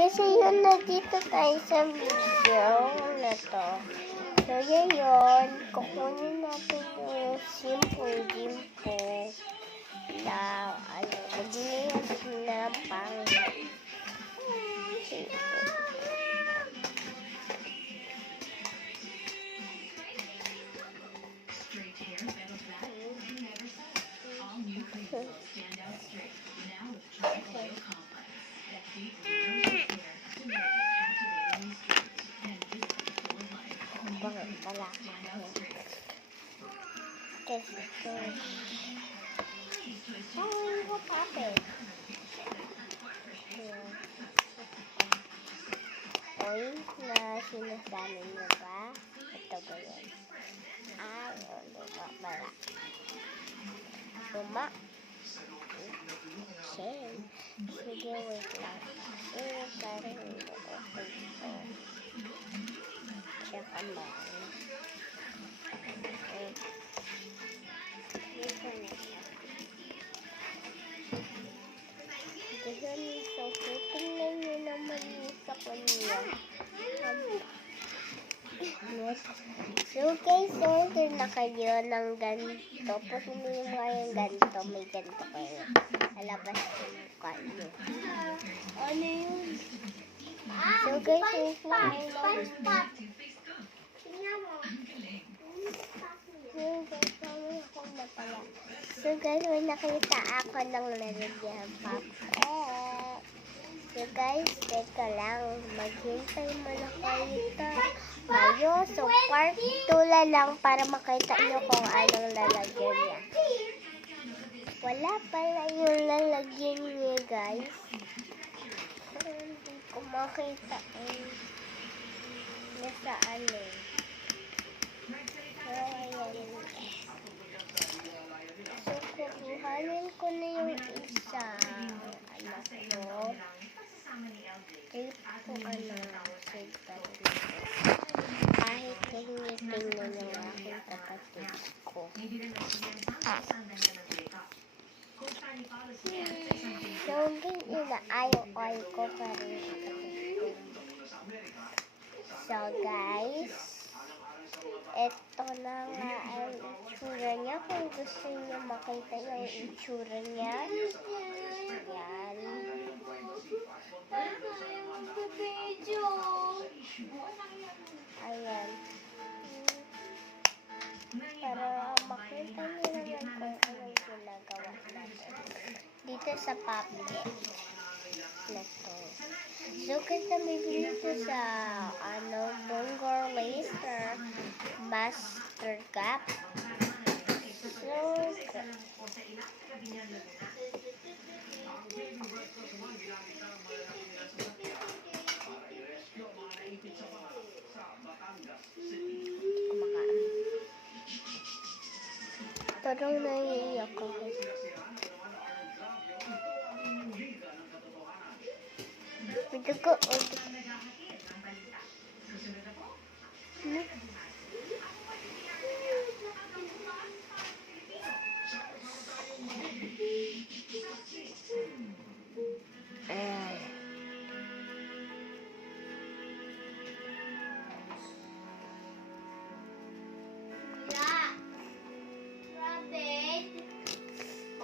Kasi yun, nandito tayo sa video na to. So, yun, kukunin natin yung simple gimpo na, maglinis na pang bangang pala. Kasi ito. Ay, what happened? Oil na sinasabi niyo ba? Ito ba yun? Ay, luma pala. Luma. Okay. Sige, wait lang. Parang okay ito. Check on ba? Dito na siya. So, tingnan nyo naman sa kanya. So, guys, order na kayo ng ganito. Pag hindi mo kayong ganito, may ganito kayo. Alabas yung mukha nyo. Ano yun? So, guys, So guys, may nakita ako ng lalagyan papel. So guys, teka lang, maghintay muna kayo. So part 2 lang para makita nyo kung anong lalagyan niya. Wala pala yung lalagyan niya, guys. Hindi ko makita nasaan eh. So ayan. So, kukuhanin ko na yung isa. Anak ko. Tape ko, save ka dito. Kahit tingin mo yung aking kapatid ko. So, inaayos ko pa rin. So, guys. Ito na nga ang itsura niya. Kung gusto niyo makita yung itsura niya. Yan. Ayan. Para makita niyo naman kung anong ginagawa natin. Dito sa packet na to. So, kasi may dito sa Bonggor Laser Master Cup. So, parang naiiyak ako. Ito ko,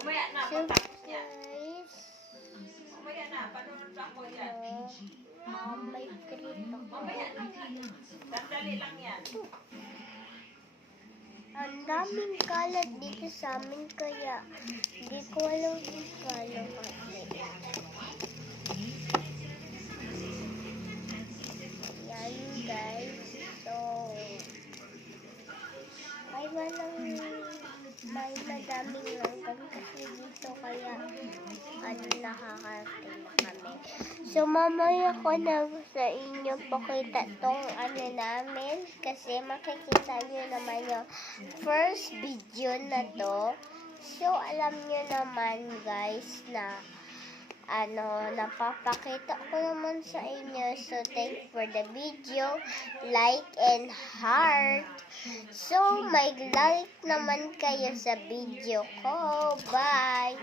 Mamaya na, pagtapos niya. Mamaya na, panunod pa ako yan. May krito. Mamaya na nga. Sandali lang yan. Ang daming kalat dito sa amin kaya hindi ko alam kung paano kasi. Yan guys. So, may madaming langgam kasi dito kaya nakakarating na kami. So, mamaya ko na sa inyo pakita tong namin kasi makikita nyo naman yung first video na to. So, alam nyo naman guys na napapakita ko naman sa inyo. So, thanks for the video. Like and heart. So, mag-like naman kayo sa video ko. Bye!